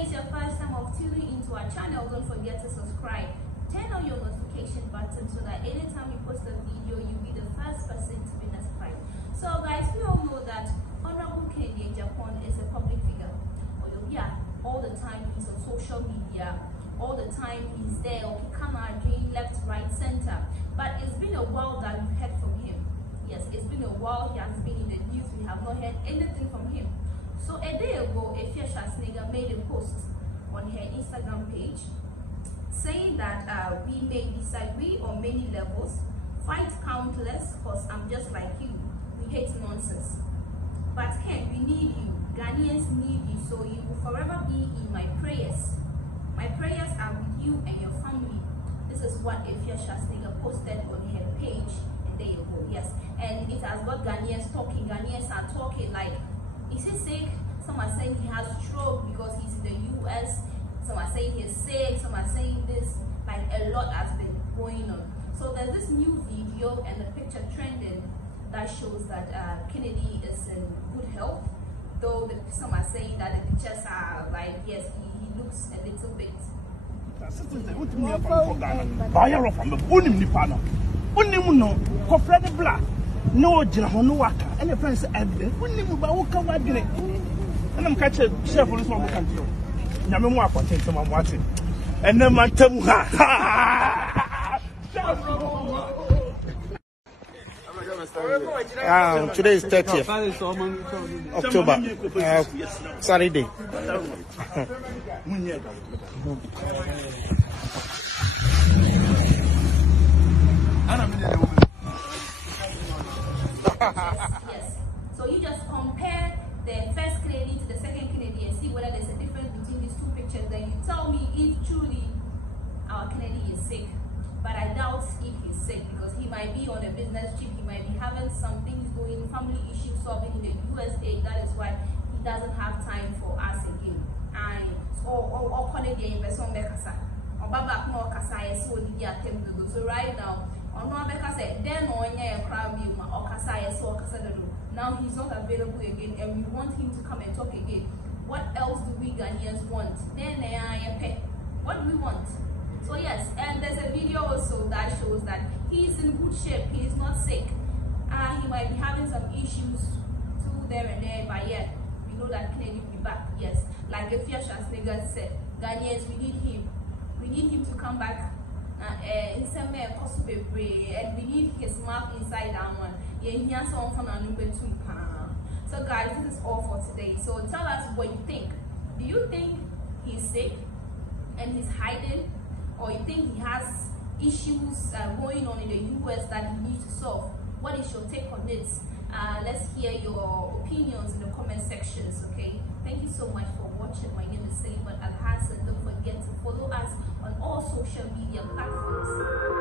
today is your first time of tuning into our channel, don't forget to subscribe. Turn on your notification button so that anytime we post a video, you'll be the first person to be notified. So guys, we all know that Honorable Kennedy Agyapong is a public figure. Yeah, all the time he's on social media, all the time he's there, okay, camera, doing left, right, center. But it's been a while that we've heard from him. Yes, it's been a while, he has been in the news, we have not heard anything from him. So a day ago, str0ke made a post on her Instagram page saying that we may disagree on many levels, fight countless, because I'm just like you, we hate nonsense. But Ken, we need you. Ghanaians need you, so you will forever be in my prayers. My prayers are with you and your family. This is what str0ke posted on her page a day ago. Yes, and it has got Ghanaians talking. Ghanaians are talking like, is he sick? Some are saying he has stroke because he's in the US. Some are saying he's sick. Some are saying this. Like a lot has been going on. So there's this new video and a picture trending that shows that Kennedy is in good health. Though some are saying that the pictures are like, yes, he looks a little bit. No, no waka. And the friends said, when you move, I will come back. And I'm catching chef on this one country. Yamua content from watching. And then my tongue. Today is 30th October, Saturday. Yes. So you just compare the first Kennedy to the second Kennedy and see whether there's a difference between these two pictures. Then you tell me if truly our Kennedy is sick. But I doubt if he's sick because he might be on a business trip. He might be having some things going, family issues solving in the USA. That is why he doesn't have time for us again. And or Kennedy investment bekasa. Or Baba no kasa so the attempt to do. So right now, on Beka said, then on your crab or kasa so kasa do. Now he's not available again, and we want him to come and talk again. What else do we Ghanaians want? Then they are pet. What do we want? So yes, and there's a video also that shows that he's in good shape. He is not sick. He might be having some issues too there and there, but yet we know that Kennedy will be back. Yes, like str0ke said, Ghanaians, we need him. We need him to come back. And we need his mouth inside that one. So guys, this is all for today. So tell us what you think. Do you think he's sick and he's hiding, or you think he has issues going on in the US that he needs to solve? What is your take on this? Let's hear your opinions in the comment sections. Okay, thank you so much for watching. My name is Saliman Al Hassan. Don't forget to follow us on all social media platforms.